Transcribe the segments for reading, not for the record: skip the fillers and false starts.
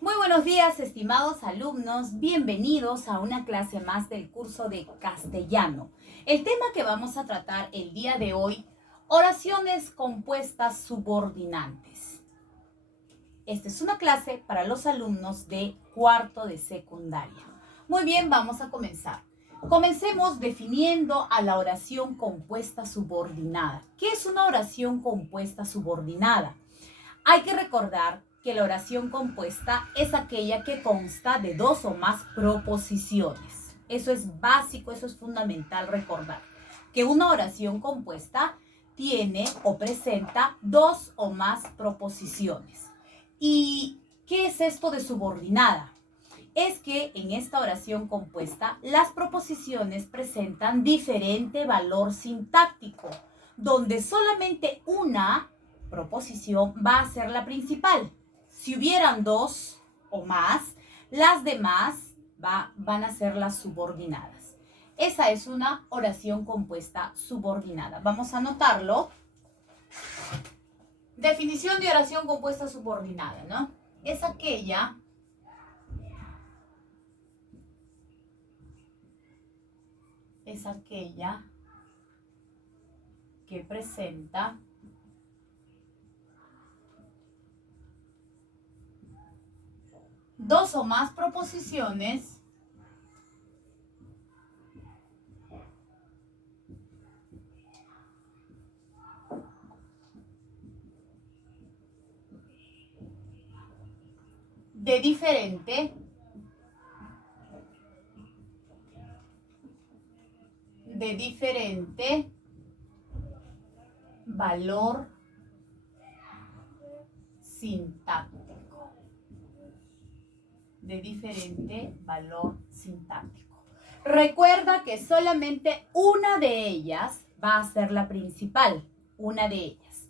Muy buenos días, estimados alumnos. Bienvenidos a una clase más del curso de castellano. El tema que vamos a tratar el día de hoy, oraciones compuestas subordinantes. Esta es una clase para los alumnos de cuarto de secundaria. Muy bien, vamos a comenzar. Comencemos definiendo a la oración compuesta subordinada. ¿Qué es una oración compuesta subordinada? Hay que recordar que la oración compuesta es aquella que consta de dos o más proposiciones. Eso es básico, eso es fundamental recordar. Que una oración compuesta tiene o presenta dos o más proposiciones. ¿Y qué es esto de subordinada? Es que en esta oración compuesta las proposiciones presentan diferente valor sintáctico, donde solamente una proposición va a ser la principal. Si hubieran dos o más, las demás van a ser las subordinadas. Esa es una oración compuesta subordinada. Vamos a anotarlo. Definición de oración compuesta subordinada, ¿no? Es aquella que presenta dos o más proposiciones de diferente valor sintáctico. Recuerda que solamente una de ellas va a ser la principal, una de ellas.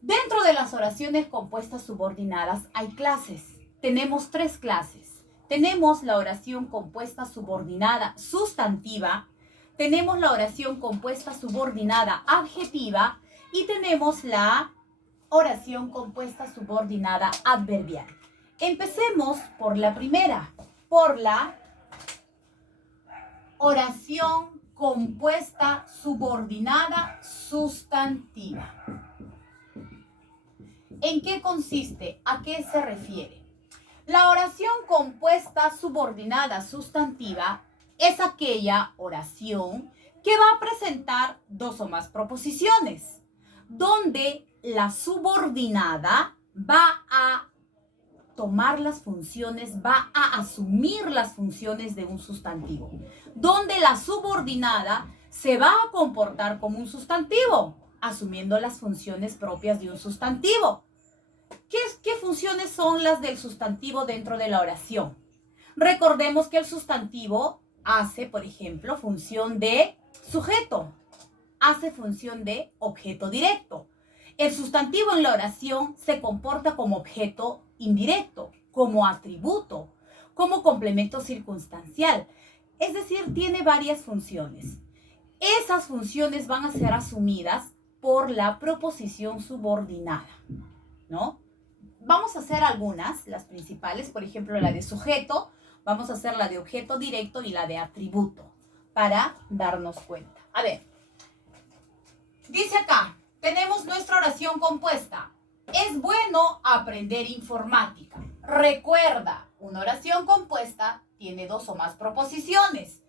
Dentro de las oraciones compuestas subordinadas hay clases. Tenemos tres clases. Tenemos la oración compuesta subordinada sustantiva, tenemos la oración compuesta subordinada adjetiva y tenemos la oración compuesta subordinada adverbial. Empecemos por la primera, por la oración compuesta subordinada sustantiva. ¿En qué consiste? ¿A qué se refiere? La oración compuesta subordinada sustantiva es aquella oración que va a presentar dos o más proposiciones, donde la subordinada va a tomar las funciones, va a asumir las funciones de un sustantivo, donde la subordinada se va a comportar como un sustantivo, asumiendo las funciones propias de un sustantivo. ¿Qué funciones son las del sustantivo dentro de la oración? Recordemos que el sustantivo hace, por ejemplo, función de sujeto, hace función de objeto directo. El sustantivo en la oración se comporta como objeto indirecto, como atributo, como complemento circunstancial. Es decir, tiene varias funciones. Esas funciones van a ser asumidas por la proposición subordinada, ¿no? Vamos a hacer algunas, las principales, por ejemplo, la de sujeto, vamos a hacer la de objeto directo y la de atributo, para darnos cuenta. A ver, dice acá, tenemos nuestra oración compuesta. Es bueno aprender informática. Recuerda, una oración compuesta tiene dos o más proposiciones.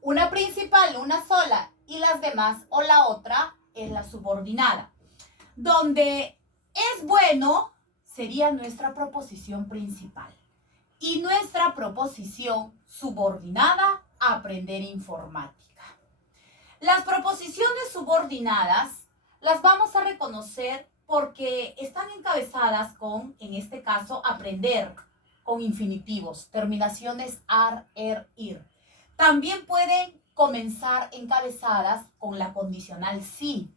Una principal, una sola, y las demás o la otra es la subordinada. Donde es bueno sería nuestra proposición principal. Y nuestra proposición subordinada, aprender informática. Las proposiciones subordinadas las vamos a reconocer porque están encabezadas con, en este caso, aprender, con infinitivos, terminaciones ar, er, ir. También pueden comenzar encabezadas con la condicional sí.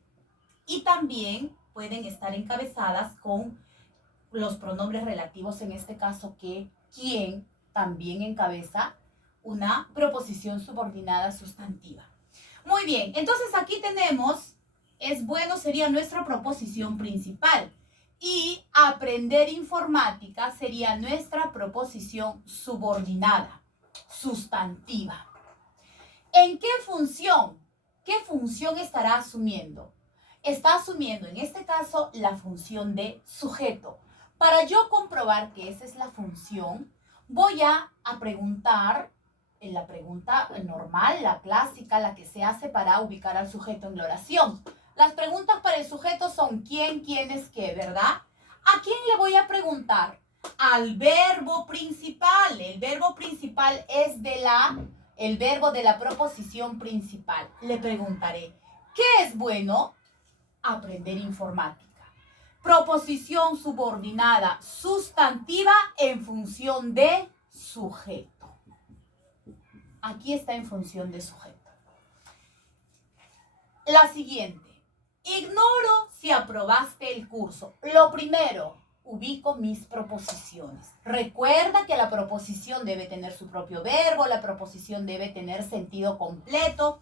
Y también pueden estar encabezadas con los pronombres relativos, en este caso que, quien, también encabeza una proposición subordinada sustantiva. Muy bien, entonces aquí tenemos, es bueno sería nuestra proposición principal. Y aprender informática sería nuestra proposición subordinada, sustantiva. ¿En qué función? ¿Qué función estará asumiendo? Está asumiendo en este caso la función de sujeto. Para yo comprobar que esa es la función, voy a preguntar en la pregunta normal, la clásica, la que se hace para ubicar al sujeto en la oración. Las preguntas para el sujeto son quién, quiénes, qué, ¿verdad? ¿A quién le voy a preguntar? Al verbo principal. El verbo principal es el verbo de la proposición principal. Le preguntaré, ¿qué es bueno? Aprender informática. Proposición subordinada sustantiva en función de sujeto. Aquí está en función de sujeto. La siguiente. Ignoro si aprobaste el curso. Lo primero, ubico mis proposiciones. Recuerda que la proposición debe tener su propio verbo, la proposición debe tener sentido completo.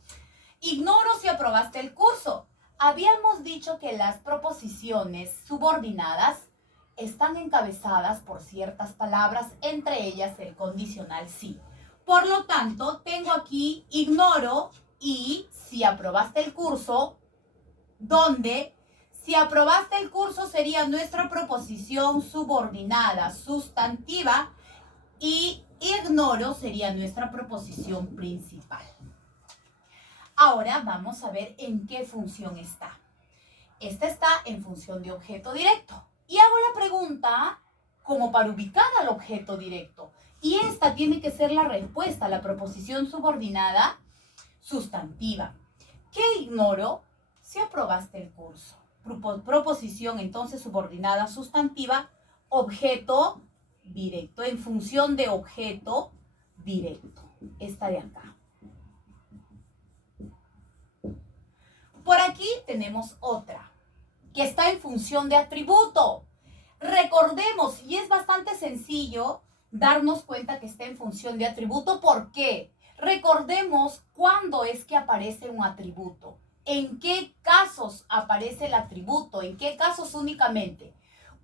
Ignoro si aprobaste el curso. Habíamos dicho que las proposiciones subordinadas están encabezadas por ciertas palabras, entre ellas el condicional sí. Por lo tanto, tengo aquí ignoro y si aprobaste el curso, donde si aprobaste el curso sería nuestra proposición subordinada sustantiva y ignoro sería nuestra proposición principal. Ahora vamos a ver en qué función está. Esta está en función de objeto directo. Y hago la pregunta como para ubicar al objeto directo. Y esta tiene que ser la respuesta a la proposición subordinada sustantiva. ¿Qué ignoro? Si aprobaste el curso. Proposición entonces subordinada sustantiva, objeto directo, en función de objeto directo. Esta de acá. Por aquí tenemos otra, que está en función de atributo. Recordemos, y es bastante sencillo darnos cuenta que está en función de atributo. ¿Por qué? Recordemos cuándo es que aparece un atributo. ¿En qué casos aparece el atributo? ¿En qué casos únicamente?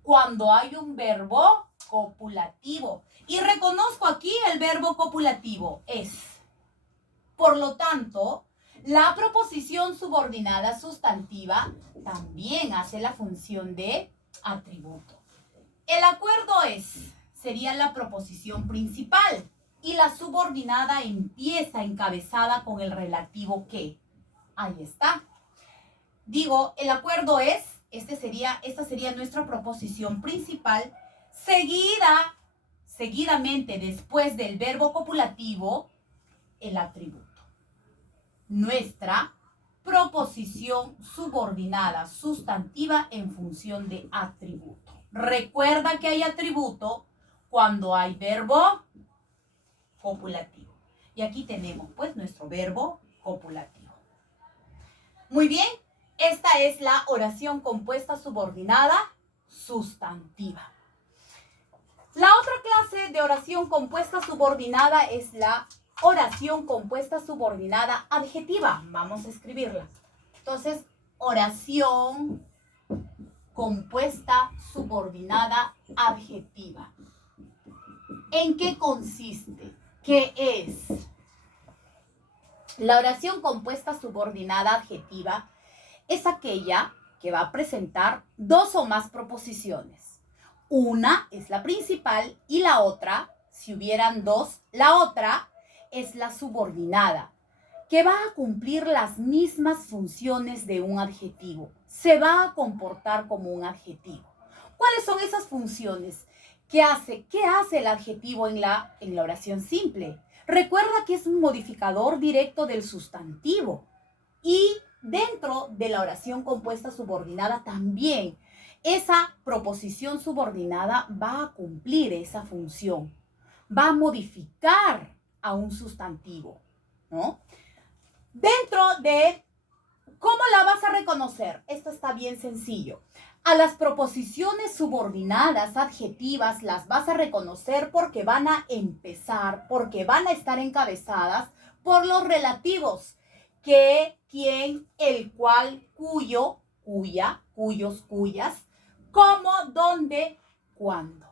Cuando hay un verbo copulativo. Y reconozco aquí el verbo copulativo, es. Por lo tanto, la proposición subordinada sustantiva también hace la función de atributo. El acuerdo sería la proposición principal y la subordinada empieza encabezada con el relativo que. Ahí está. Digo, el acuerdo esta sería nuestra proposición principal, seguidamente después del verbo copulativo, el atributo. Nuestra proposición subordinada sustantiva en función de atributo. Recuerda que hay atributo cuando hay verbo copulativo. Y aquí tenemos pues nuestro verbo copulativo. Muy bien, esta es la oración compuesta subordinada sustantiva. La otra clase de oración compuesta subordinada es la oración compuesta subordinada adjetiva. Vamos a escribirla. Entonces, oración compuesta subordinada adjetiva. ¿En qué consiste? ¿Qué es? La oración compuesta subordinada adjetiva es aquella que va a presentar dos o más proposiciones. Una es la principal y la otra, si hubieran dos, la otra es la subordinada, que va a cumplir las mismas funciones de un adjetivo. Se va a comportar como un adjetivo. ¿Cuáles son esas funciones? ¿Qué hace el adjetivo en la oración simple? Recuerda que es un modificador directo del sustantivo. Y dentro de la oración compuesta subordinada también, esa proposición subordinada va a cumplir esa función. Va a modificar a un sustantivo, ¿no? Dentro de ¿cómo la vas a reconocer? Esto está bien sencillo. A las proposiciones subordinadas adjetivas las vas a reconocer porque van a empezar, porque van a estar encabezadas por los relativos. Que, quién, el cual, cuyo, cuya, cuyos, cuyas, ¿Cómo? ¿Dónde? ¿Cuándo?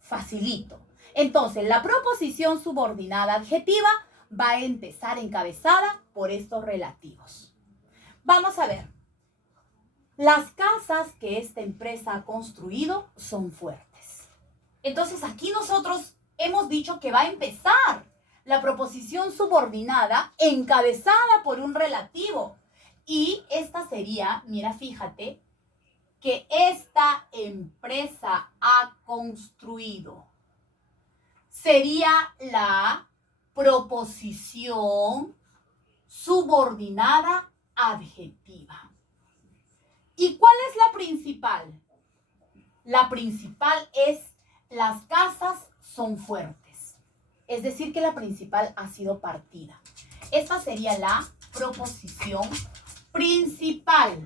Facilito. Entonces, la proposición subordinada adjetiva va a empezar encabezada por estos relativos. Vamos a ver. Las casas que esta empresa ha construido son fuertes. Entonces, aquí nosotros hemos dicho que va a empezar la proposición subordinada encabezada por un relativo. Y esta sería, mira, fíjate, que esta empresa ha construido. Sería la proposición subordinada adjetiva. ¿Y cuál es la principal? La principal es las casas son fuertes. Es decir, que la principal ha sido partida. Esta sería la proposición principal.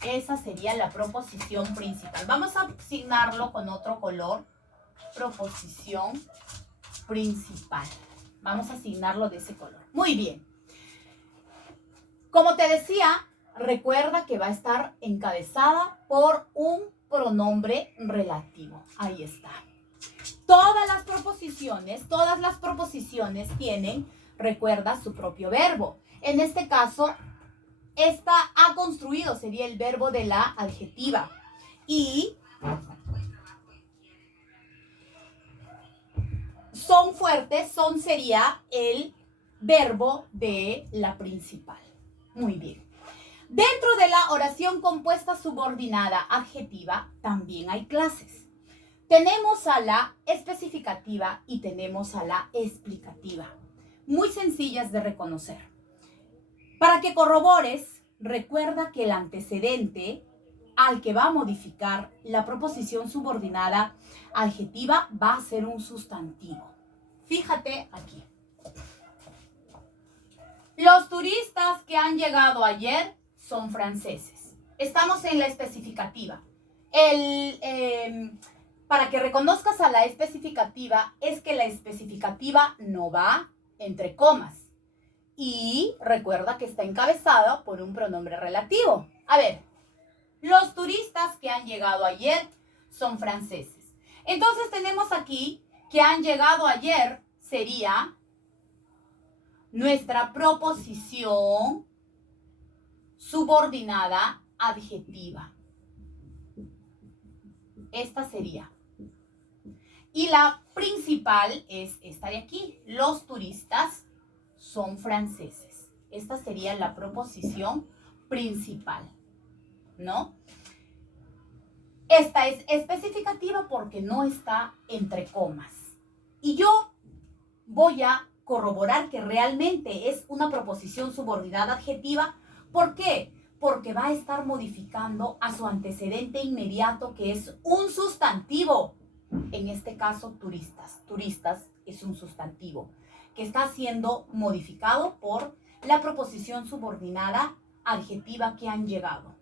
Esa sería la proposición principal. Vamos a asignarlo con otro color. Proposición principal. Vamos a asignarlo de ese color. Muy bien. Como te decía, recuerda que va a estar encabezada por un pronombre relativo. Ahí está. Todas las proposiciones tienen, recuerda, su propio verbo. En este caso, esta ha construido sería el verbo de la adjetiva. Y son fuertes, son sería el verbo de la principal. Muy bien. Dentro de la oración compuesta subordinada adjetiva también hay clases. Tenemos a la especificativa y tenemos a la explicativa. Muy sencillas de reconocer. Para que corrobores, recuerda que el antecedente al que va a modificar la proposición subordinada adjetiva va a ser un sustantivo. Fíjate aquí. Los turistas que han llegado ayer son franceses. Estamos en la especificativa. Para que reconozcas a la especificativa, es que la especificativa no va entre comas. Y recuerda que está encabezada por un pronombre relativo. A ver, los turistas que han llegado ayer son franceses. Entonces tenemos aquí que han llegado ayer sería nuestra proposición subordinada adjetiva. Esta sería. Y la principal es esta de aquí. Los turistas son franceses. Esta sería la proposición principal, ¿no? Esta es especificativa porque no está entre comas. Y yo voy a corroborar que realmente es una proposición subordinada adjetiva. ¿Por qué? Porque va a estar modificando a su antecedente inmediato, que es un sustantivo. En este caso, turistas. Turistas es un sustantivo que está siendo modificado por la proposición subordinada adjetiva que han llegado.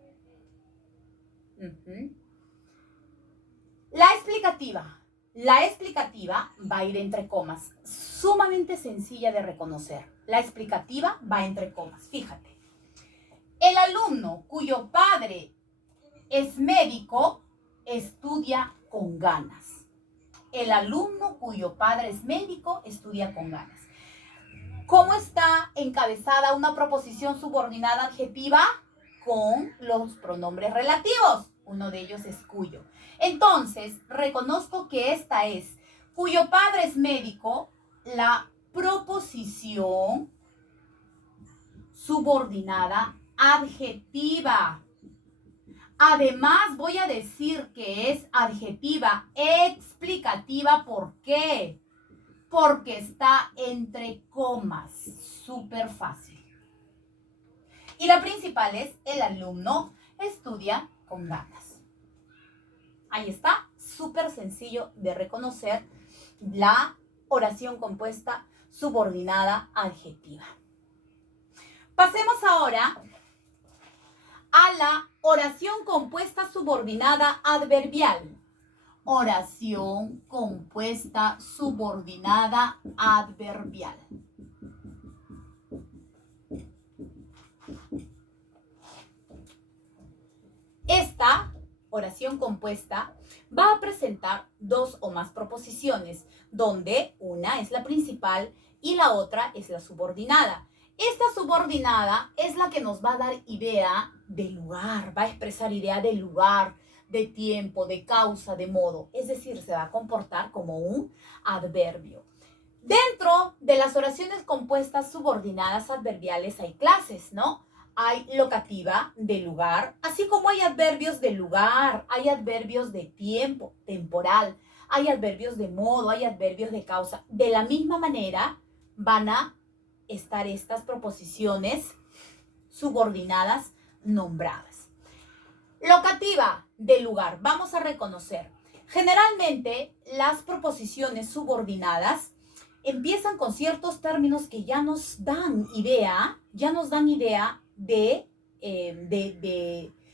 La explicativa. La explicativa va a ir entre comas. Sumamente sencilla de reconocer. La explicativa va entre comas. Fíjate. El alumno cuyo padre es médico estudia con ganas. El alumno cuyo padre es médico estudia con ganas. ¿Cómo está encabezada una proposición subordinada adjetiva? Con los pronombres relativos. Uno de ellos es cuyo. Entonces, reconozco que esta es, cuyo padre es médico, la proposición subordinada adjetiva. Además, voy a decir que es adjetiva explicativa. ¿Por qué? Porque está entre comas. Súper fácil. Y la principal es el alumno estudia con ganas. Ahí está. Súper sencillo de reconocer la oración compuesta subordinada adjetiva. Pasemos ahora a la oración compuesta subordinada adverbial. Oración compuesta subordinada adverbial. Esta oración compuesta va a presentar dos o más proposiciones, donde una es la principal y la otra es la subordinada. Esta subordinada es la que nos va a dar idea de lugar, va a expresar idea de lugar, de tiempo, de causa, de modo. Es decir, se va a comportar como un adverbio. Dentro de las oraciones compuestas subordinadas adverbiales hay clases, ¿no? Hay locativa de lugar, así como hay adverbios de lugar, hay adverbios de tiempo, temporal, hay adverbios de modo, hay adverbios de causa. De la misma manera van a estar estas proposiciones subordinadas nombradas. Locativa de lugar, vamos a reconocer. Generalmente las proposiciones subordinadas empiezan con ciertos términos que ya nos dan idea, de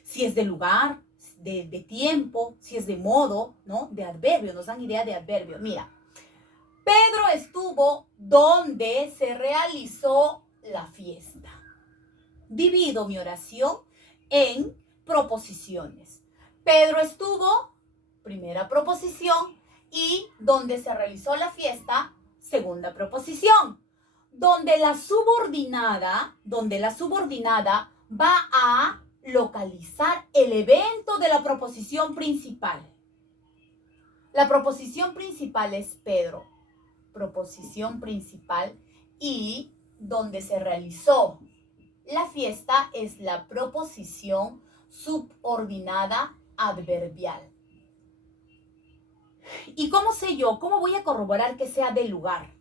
si es de lugar, de tiempo, si es de modo, ¿no? De adverbio, nos dan idea de adverbio. Mira, Pedro estuvo donde se realizó la fiesta. Divido mi oración en proposiciones. Pedro estuvo, primera proposición, y donde se realizó la fiesta, segunda proposición. Donde la subordinada va a localizar el evento de la proposición principal. La proposición principal es Pedro, proposición principal, y donde se realizó la fiesta es la proposición subordinada adverbial. ¿Y cómo sé yo? ¿Cómo voy a corroborar que sea del lugar?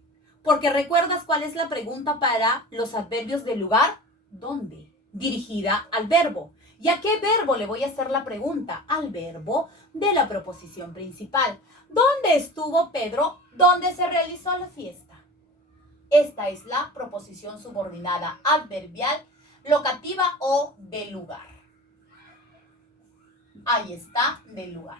Porque ¿recuerdas cuál es la pregunta para los adverbios de lugar? ¿Dónde? Dirigida al verbo. ¿Y a qué verbo le voy a hacer la pregunta? Al verbo de la proposición principal. ¿Dónde estuvo Pedro? ¿Dónde se realizó la fiesta? Esta es la proposición subordinada adverbial, locativa o de lugar. Ahí está, del lugar.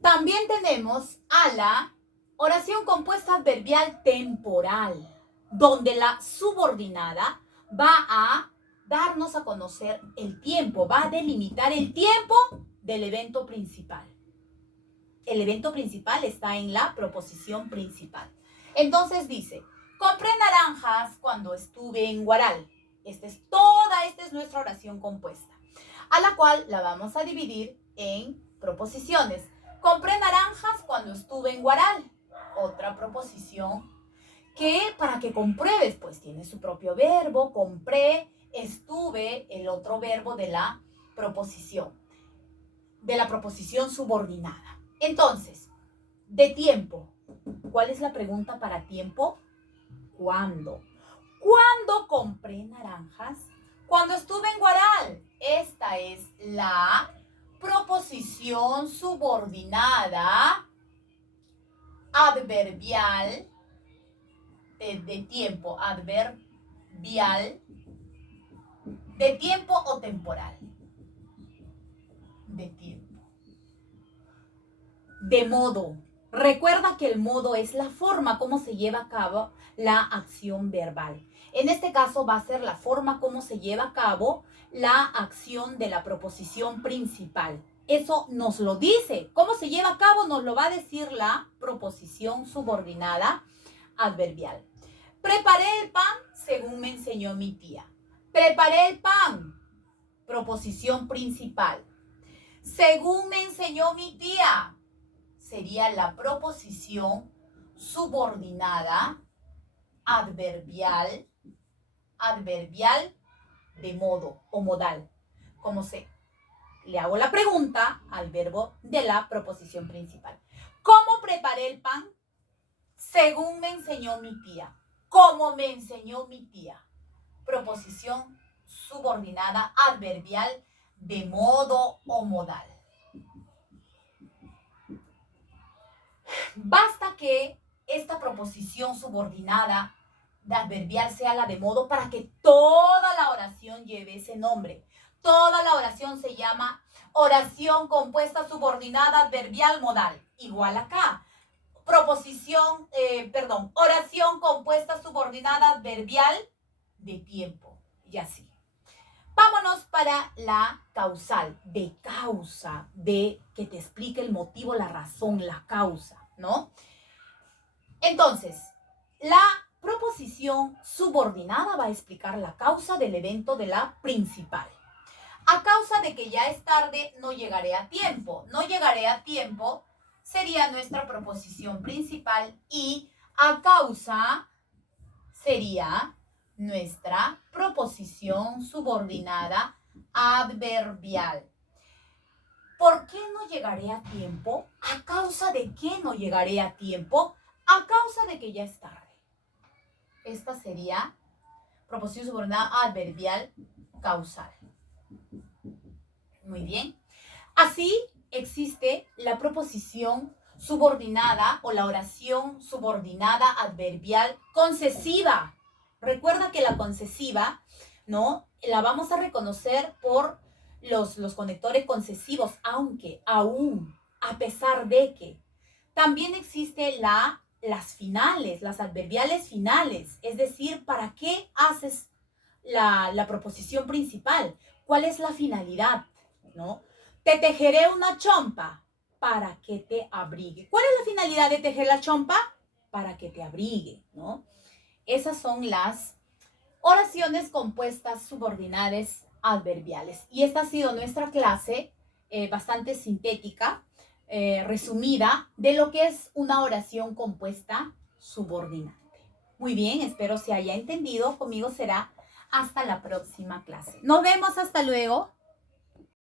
También tenemos a la oración compuesta adverbial temporal, donde la subordinada va a darnos a conocer el tiempo, va a delimitar el tiempo del evento principal. El evento principal está en la proposición principal. Entonces dice, compré naranjas cuando estuve en Huaral. Esta es nuestra oración compuesta, a la cual la vamos a dividir en proposiciones. Compré naranjas cuando estuve en Huaral. Otra proposición que para que compruebes, pues tiene su propio verbo, compré, estuve, el otro verbo de la proposición subordinada. Entonces, de tiempo, ¿cuál es la pregunta para tiempo? ¿Cuándo? ¿Cuándo compré naranjas? Cuando estuve en Huaral. Esta es la proposición subordinada adverbial de tiempo, adverbial de tiempo o temporal. De tiempo. De modo. Recuerda que el modo es la forma como se lleva a cabo la acción verbal. En este caso va a ser la forma como se lleva a cabo la acción de la proposición principal. Eso nos lo dice. ¿Cómo se lleva a cabo? Nos lo va a decir la proposición subordinada adverbial. Preparé el pan según me enseñó mi tía. Preparé el pan. Proposición principal. Según me enseñó mi tía. Sería la proposición subordinada adverbial de modo o modal. Como se le hago la pregunta al verbo de la proposición principal. ¿Cómo preparé el pan? Según me enseñó mi tía. ¿Cómo me enseñó mi tía? Proposición subordinada adverbial de modo o modal. Basta que esta proposición subordinada de adverbial sea la de modo para que toda la oración lleve ese nombre. Toda la oración se llama oración compuesta subordinada adverbial modal. Igual acá. Oración compuesta subordinada adverbial de tiempo. Y así. Vamos Vámonos para la causal, de causa, de que te explique el motivo, la razón, la causa, ¿no? Entonces, la proposición subordinada va a explicar la causa del evento de la principal. A causa de que ya es tarde, no llegaré a tiempo. No llegaré a tiempo sería nuestra proposición principal y a causa sería nuestra proposición subordinada adverbial. ¿Por qué no llegaré a tiempo? ¿A causa de qué no llegaré a tiempo? A causa de que ya es tarde. Esta sería proposición subordinada adverbial causal. Muy bien. Así existe la proposición subordinada o la oración subordinada adverbial concesiva. Recuerda que la concesiva, ¿no? La vamos a reconocer por los conectores concesivos, aunque, aún, a pesar de que. También existe las finales, las adverbiales finales. Es decir, ¿para qué haces la proposición principal? ¿Cuál es la finalidad? ¿No? Te tejeré una chompa para que te abrigue. ¿Cuál es la finalidad de tejer la chompa? Para que te abrigue, ¿no? Esas son las oraciones compuestas subordinadas adverbiales. Y esta ha sido nuestra clase bastante sintética, resumida, de lo que es una oración compuesta subordinante. Muy bien, espero se haya entendido. Conmigo será hasta la próxima clase. Nos vemos, hasta luego.